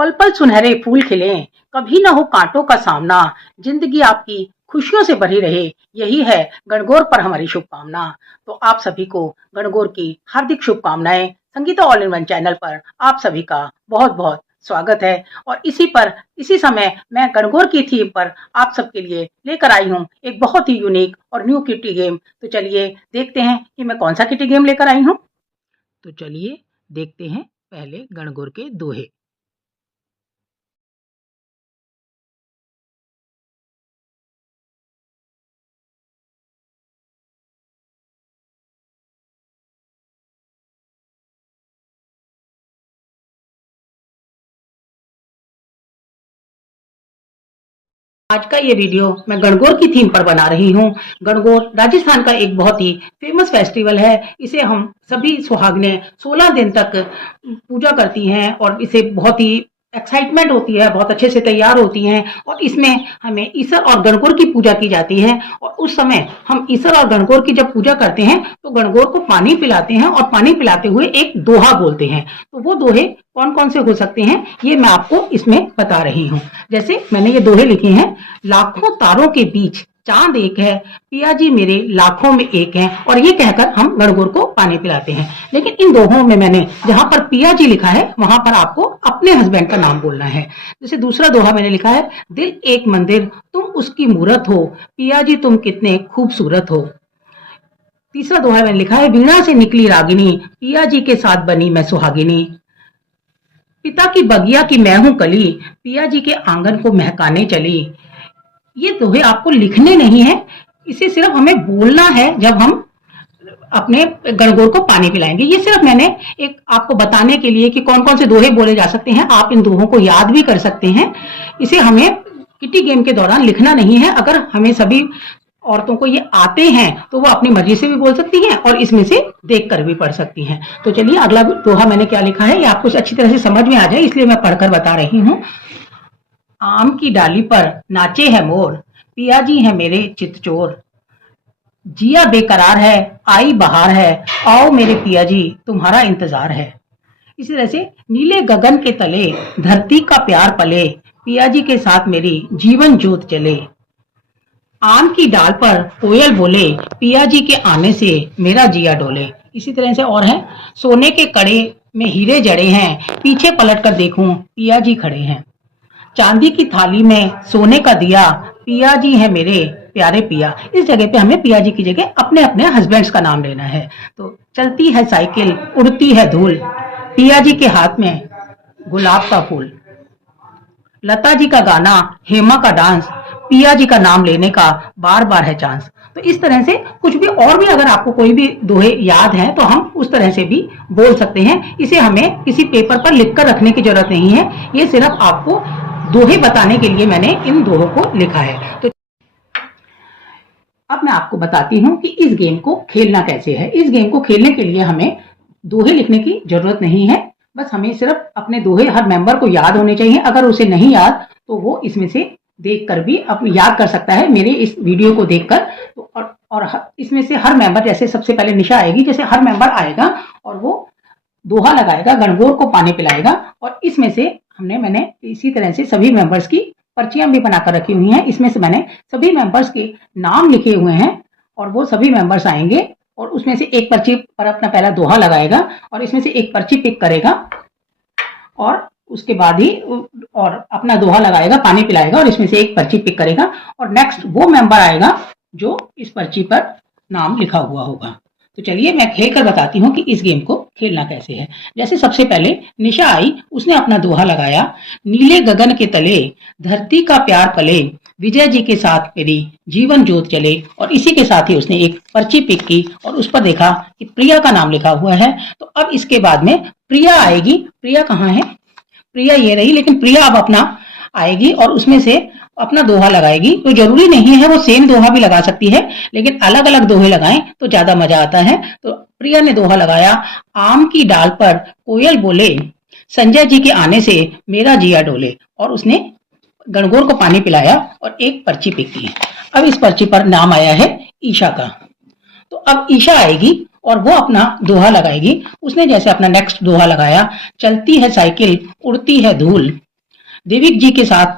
पल पल सुनहरे फूल खिले, कभी न हो कांटों का सामना, जिंदगी आपकी खुशियों से भरी रहे, यही है गणगौर पर हमारी शुभकामना। तो आप सभी को गणगौर की हार्दिक शुभकामनाएं। Sangeeta all in one channel पर आप सभी का बहुत बहुत स्वागत है। और इसी समय मैं गणगौर की थीम पर आप सबके लिए लेकर आई हूँ एक बहुत ही यूनिक और न्यू किटी गेम। तो चलिए देखते हैं कि मैं कौन सा किटी गेम लेकर आई हूँ। तो चलिए देखते हैं पहले गणगौर के दोहे। आज का ये वीडियो मैं गणगौर की थीम पर बना रही हूँ। गणगौर राजस्थान का एक बहुत ही फेमस फेस्टिवल है। इसे हम सभी सुहागनें 16 दिन तक पूजा करती हैं और इसे बहुत ही एक्साइटमेंट होती है, बहुत अच्छे से तैयार होती हैं। और इसमें हमें ईसर और गणगौर की पूजा की जाती है। और उस समय हम ईसर और गणगौर की जब पूजा करते हैं तो गणगौर को पानी पिलाते हैं और पानी पिलाते हुए एक दोहा बोलते हैं। तो वो दोहे कौन कौन से हो सकते हैं ये मैं आपको इसमें बता रही हूँ। जैसे मैंने ये दोहे लिखे हैं। लाखों तारों के बीच चांद एक है, पिया जी मेरे लाखों में एक हैं। और ये कहकर हम गणगौर को पानी पिलाते हैं। लेकिन इन दोहों में मैंने जहां पर पिया जी लिखा है वहां पर आपको अपने हस्बैंड का नाम बोलना है। जैसे दूसरा दोहा मैंने लिखा है, दिल एक मंदिर तुम उसकी मूरत हो, पिया जी तुम कितने खूबसूरत हो। तीसरा दोहा मैंने लिखा है, वीणा से निकली रागिनी, पिया जी के साथ बनी मैं सुहागिनी। पिता की बगिया की मैं हूं कली, पिया जी के आंगन को महकाने चली। ये दोहे आपको लिखने नहीं है, इसे सिर्फ हमें बोलना है जब हम अपने गणगौर को पानी पिलाएंगे। ये सिर्फ मैंने एक आपको बताने के लिए कि कौन कौन से दोहे बोले जा सकते हैं। आप इन दोहों को याद भी कर सकते हैं। इसे हमें किटी गेम के दौरान लिखना नहीं है। अगर हमें सभी औरतों को ये आते हैं तो वो अपनी मर्जी से भी बोल सकती हैं और इसमें से देख कर भी पढ़ सकती हैं। तो चलिए अगला दोहा मैंने क्या लिखा है ये आपको अच्छी तरह से समझ में आ जाए इसलिए मैं पढ़कर बता रही हूँ। आम की डाली पर नाचे है मोर, पिया जी है मेरे चितचोर। जिया बेकरार है, आई बहार है, आओ मेरे पिया जी तुम्हारा इंतजार है। इसी तरह से नीले गगन के तले धरती का प्यार पले, पिया जी के साथ मेरी जीवन जोत चले। आम की डाल पर कोयल बोले, पिया जी के आने से मेरा जिया डोले। इसी तरह से और है, सोने के कड़े में हीरे जड़े हैं, पीछे पलट कर देखूं पिया जी खड़े हैं। चांदी की थाली में सोने का दिया, पिया जी है मेरे प्यारे पिया। इस जगह पे हमें पिया जी की जगह अपने अपने हस्बैंड्स का नाम लेना है। तो चलती है साइकिल उड़ती है धूल, पिया जी के हाथ में गुलाब का फूल। लता जी का गाना, हेमा का डांस, पिया जी का नाम लेने का बार बार है चांस। तो इस तरह से कुछ भी और भी अगर आपको कोई भी दोहे याद है तो हम उस तरह से भी बोल सकते हैं। इसे हमें किसी पेपर पर लिखकर रखने की जरूरत नहीं है। ये सिर्फ आपको दोहे बताने के लिए मैंने इन दोहों को लिखा है। तो अब मैं आपको बताती हूँ कि इस गेम को खेलना कैसे है। इस गेम को खेलने के लिए हमें दोहे लिखने की जरूरत नहीं है। बस हमें सिर्फ अपने दोहे हर मेंबर को याद होने चाहिए। अगर उसे नहीं याद तो वो इसमें से देखकर भी अपने याद कर सकता है मेरे इस वीडियो को देखकर। तो और इसमें से हर मेंबर, जैसे सबसे पहले निशा आएगी, जैसे हर मेंबर आएगा और वो दोहा लगाएगा, गणगौर को पानी पिलाएगा। और इसमें से मैंने इसी तरह से सभी मेंबर्स की पर्चियां भी बनाकर रखी हुई हैं। इसमें से मैंने सभी मेंबर्स के नाम लिखे हुए हैं और वो सभी मेंबर्स आएंगे और उसमें से एक पर्ची पर अपना पहला दोहा लगाएगा और इसमें से एक पर्ची पिक करेगा और उसके बाद ही और अपना दोहा लगाएगा, पानी पिलाएगा और इसमें से एक पर्ची पिक करेगा। और नेक्स्ट वो मेंबर आएगा जो इस पर्ची पर नाम लिखा हुआ होगा। तो चलिए मैं खेल कर बताती हूँ कि इस गेम को खेलना कैसे है। जैसे सबसे पहले निशा आई, उसने अपना दोहा लगाया, नीले गगन के तले धरती का प्यार पले, विजय जी के साथ मेरी जीवन जोत चले। और इसी के साथ ही उसने एक पर्ची पिक की और उस पर देखा कि प्रिया का नाम लिखा हुआ है। तो अब इसके बाद में प्रिया आएगी। प्रिया कहाँ है? प्रिया ये रही, लेकिन प्रिया अब अपना आएगी और उसमें से अपना दोहा लगाएगी। तो जरूरी नहीं है वो सेम दोहा भी लगा सकती है, लेकिन अलग अलग दोहे लगाएं तो ज्यादा मजा आता है। तो प्रिया ने दोहा लगाया, आम की डाल पर कोयल बोले, संजय जी के आने से मेरा जिया डोले। और उसने गणगौर को पानी पिलाया और एक पर्ची पिक की। अब इस पर्ची पर नाम आया है ईशा का। तो अब ईशा आएगी और वो अपना दोहा लगाएगी। उसने जैसे अपना नेक्स्ट दोहा लगाया, चलती है साइकिल उड़ती है धूल, देविक जी के साथ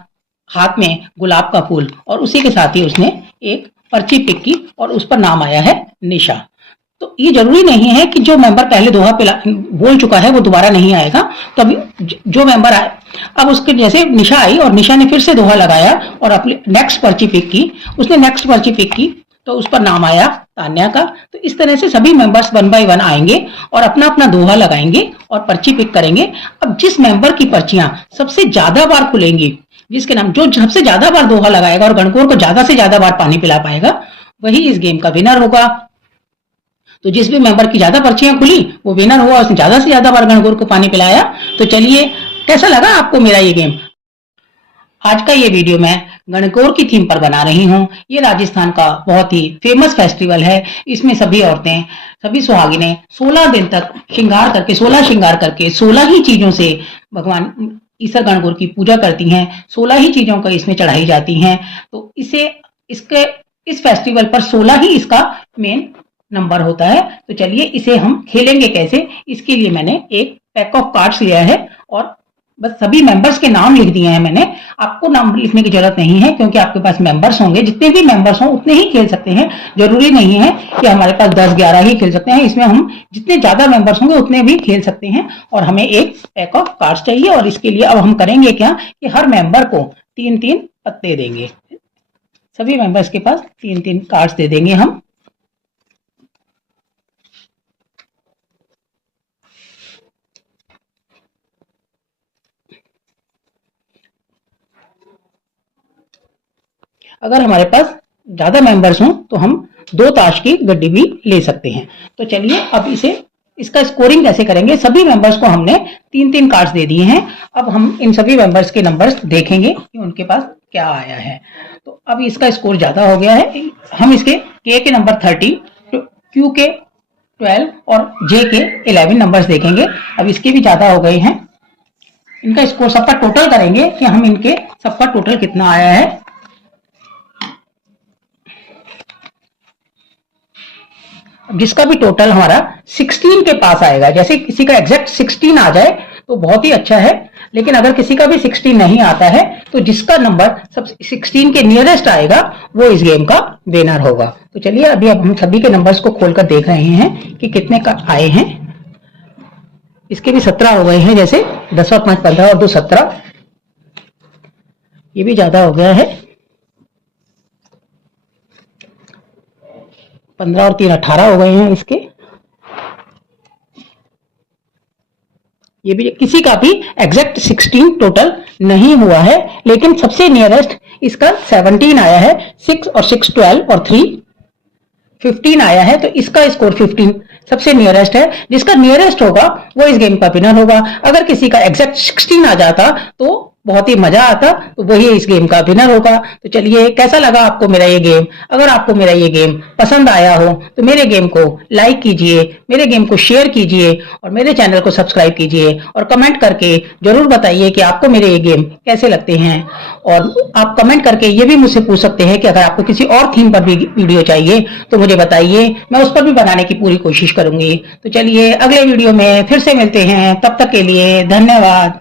हाथ में गुलाब का फूल और उसी के साथ ही उसने एक पर्ची पिक की और उस पर नाम आया है निशा। तो ये जरूरी नहीं है कि जो मेंबर पहले दोहा बोल चुका है वो दोबारा नहीं आएगा। तो अभी जो मेंबर आए, अब उसके जैसे निशा आई और निशा ने फिर से दोहा लगाया और अपनी नेक्स्ट पर्ची पिक की, उसने नेक्स्ट पर्ची पिक की तो उस पर नाम आया तान्या का। तो इस तरह से सभी मेंबर्स 1 बाय 1 आएंगे और अपना अपना दोहा लगाएंगे और पर्ची पिक करेंगे। अब जिस मेंबर की पर्चियां सबसे ज्यादा बार खुलेंगी, जिसके नाम जो सबसे ज्यादा बार दोहा लगाएगा और गणगौर को ज्यादा से ज्यादा बार पानी पिला पाएगा, वही इस गेम का विनर होगा। तो जिस भी मेंबर की ज्यादा पर्चियां खुली वो विनर हुआ, उसने ज्यादा से ज्यादा बार गणगौर को पानी पिलाया। तो चलिए, कैसा लगा आपको मेरा ये गेम? आज का ये वीडियो मैं गणगौर की थीम पर बना रही हूँ। ये राजस्थान का बहुत ही फेमस फेस्टिवल है। इसमें सभी औरतें, सभी सुहागिनें 16 दिन तक श्रृंगार करके, 16 श्रृंगार करके 16 ही चीजों से भगवान ईसर गणगौर की पूजा करती हैं। 16 ही चीजों का इसमें चढ़ाई जाती हैं। तो इस फेस्टिवल पर 16 ही इसका मेन नंबर होता है। तो चलिए, इसे हम खेलेंगे कैसे, इसके लिए मैंने एक पैक ऑफ कार्ड्स लिया है और बस सभी मेंबर्स के नाम लिख दिए हैं मैंने। आपको नाम लिखने की जरूरत नहीं है क्योंकि आपके पास मेंबर्स होंगे, जितने भी मेंबर्स हों उतने ही खेल सकते हैं। जरूरी नहीं है कि हमारे पास 10-11 ही खेल सकते हैं। इसमें हम जितने ज्यादा मेंबर्स होंगे उतने भी खेल सकते हैं। और हमें एक पैक ऑफ कार्ड्स चाहिए और इसके लिए अब हम करेंगे क्या कि हर मेंबर को 3-3 पत्ते देंगे। सभी मेंबर्स के पास 3-3 कार्ड्स दे देंगे हम। अगर हमारे पास ज्यादा मेंबर्स हों तो हम 2 ताश की गड्डी भी ले सकते हैं। तो चलिए, अब इसका स्कोरिंग कैसे करेंगे। सभी मेंबर्स को हमने 3-3 कार्ड्स दे दिए हैं। अब हम इन सभी मेंबर्स के नंबर्स देखेंगे कि उनके पास क्या आया है। तो अब इसका स्कोर ज्यादा हो गया है। हम इसके के नंबर 30, क्यू के 12 और जे के 11 नंबर्स देखेंगे। अब इसके भी ज्यादा हो गए हैं। इनका स्कोर सबका टोटल करेंगे कि हम इनके सबका टोटल कितना आया है। जिसका भी टोटल हमारा 16 के पास आएगा, जैसे किसी का एग्जैक्ट 16 आ जाए तो बहुत ही अच्छा है, लेकिन अगर किसी का भी 16 नहीं आता है तो जिसका नंबर सब 16 के नियरेस्ट आएगा वो इस गेम का विनर होगा। तो चलिए, अभी अब हम सभी के नंबर्स को खोलकर देख रहे हैं कि कितने का आए हैं। इसके भी 17 हो गए हैं, जैसे 10 और 5 15 और 2 17। ये भी ज्यादा हो गया है। 15 और 3 18 हो गए हैं इसके। ये भी किसी का भी एग्जैक्ट 16 टोटल नहीं हुआ है, लेकिन सबसे नियरेस्ट इसका 17 आया है। 6 और 6 12 और 3 15 आया है। तो इसका स्कोर 15 सबसे नियरेस्ट है। जिसका नियरेस्ट होगा वो इस गेम का विनर होगा। अगर किसी का एग्जैक्ट 16 आ जाता तो बहुत ही मजा आता, तो वही इस गेम का विनर होगा। तो चलिए, कैसा लगा आपको मेरा ये गेम? अगर आपको मेरा ये गेम पसंद आया हो तो मेरे गेम को लाइक कीजिए, मेरे गेम को शेयर कीजिए और मेरे चैनल को सब्सक्राइब कीजिए और कमेंट करके जरूर बताइए कि आपको मेरे ये गेम कैसे लगते हैं। और आप कमेंट करके ये भी मुझसे पूछ सकते हैं कि अगर आपको किसी और थीम पर भी वीडियो चाहिए तो मुझे बताइए, मैं उस पर भी बनाने की पूरी कोशिश करूंगी। तो चलिए, अगले वीडियो में फिर से मिलते हैं। तब तक के लिए धन्यवाद।